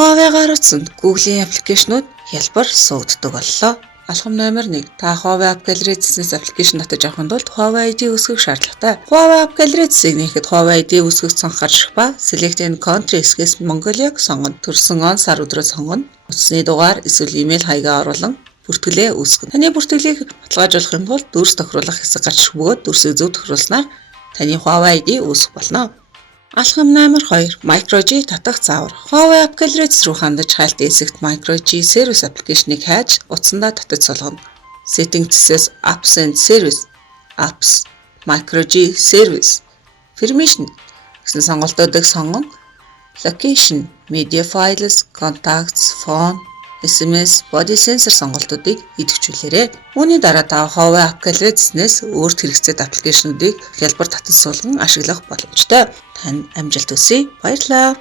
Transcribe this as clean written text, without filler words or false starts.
Huawei-гаар утсан Google-ийн аппликейшнууд хялбар суугддаг боллоо. Алхам номер 1. Та Huawei App Gallery зэснээс аппликейшн татаж авахын тулд Huawei ID үүсгэх шаардлагатай. Huawei App Gallery зэсийг нээхэд Huawei ID үүсгэх цонх гарч ирэх ба Select in Country эсгээс Mongolia-г сонгоно. Төрсөн он сар өдрөө сонгоно. Утасны дугаар эсвэл имэйл хаягаа оруулан бүртгэлээ үүсгэнэ. Таны бүртгэлийг баталгаажуулах юм бол дүрс тохируулах хэсэг гарч ирэх бөгөөд дүрсийг зөв тохируулснаар таны Huawei ID үүсгэх болно. Алхам номер 2. MicroG татах заавар. Huawei App Gallery рүү хандаж хайлт эсэгт MicroG Service аппликейшнийг хайж утсандаа татаж суулгана. Setting зэсээс Apps and Service, Apps, MicroG Service, Permission гэсэн сонголтуудыг сонгон. Location, Media Files, Contacts, Phone, SMS, Body Sensor сонголтуудыг идэвхжүүлээрэй. Үүний дараа та Huawei App Gallery зэснээс өөрт хэрэгцээд аппликейшнуудыг хялбар татаж суулган ашиглах боломжтой. Танд амжилт хүсье. Баярлалаа.